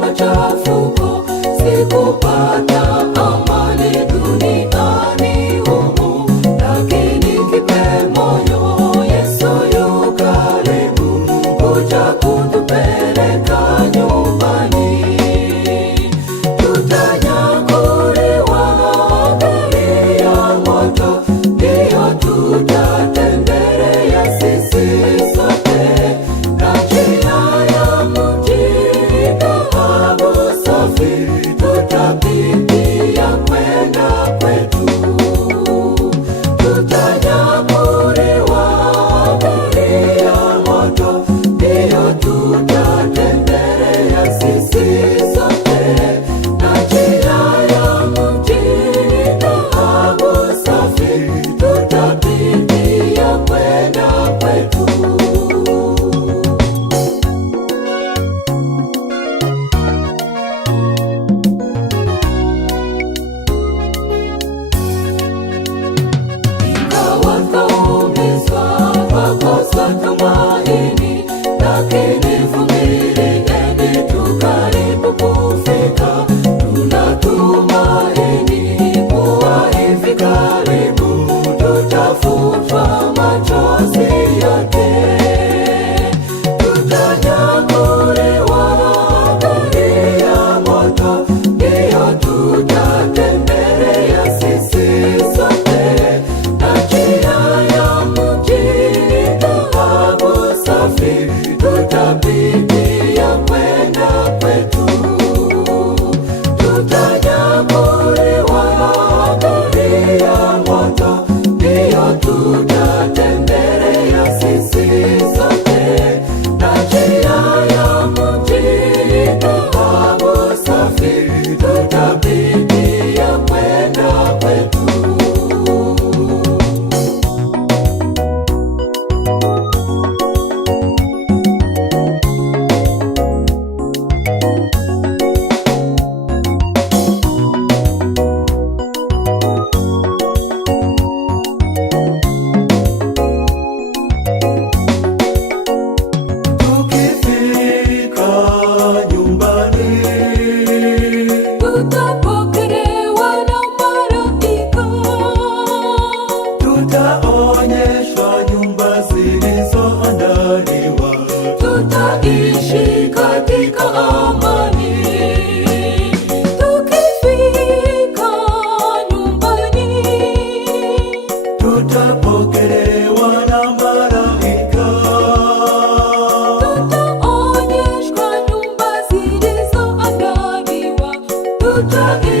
machafuko, sikupata amani duniani humu, lakini kipe moyo, Yesu yu karibu, kuja kutupeleka nyumbani. Tutanyakuliwa gari ya moto, ndiyo tutatembelea sisi sote, na njia ya mji dhahabu safi tutapitia kwenda kwetu. Tutanyakuliwa gari ya moto, ndiyo tutatembelea sisi sote, na njia ya mji dhahabu safi tutapitia kwenda kwetu. Ingawa twaumizwa, twakosa tumaini, lakini vumilieni, tu karibu kufika. Tunatumaini kuwa hivi karibu tutafutwa machozi yote. Tutanyakuliwa gari ya moto, ndiyo tutatembelea sisi sote, na njia ya mji dhahabu safi tutapitia kwenda kwetu. Tutanyakuliwa gari ya moto, ndiyo tutatembelea sisi sote, na njia ya mji dhahabu safi tutapitia kwenda kwetu. Tukifika nyumbani, tutapokelewa na malaika, tutaonyeshwa nyumba zilizoandaliwa, tutaishi katika amani. Tukifika nyumbani, tutapokelewa na malaika, tutaonyeshwa nyumba zilizoandaliwa, tutaishi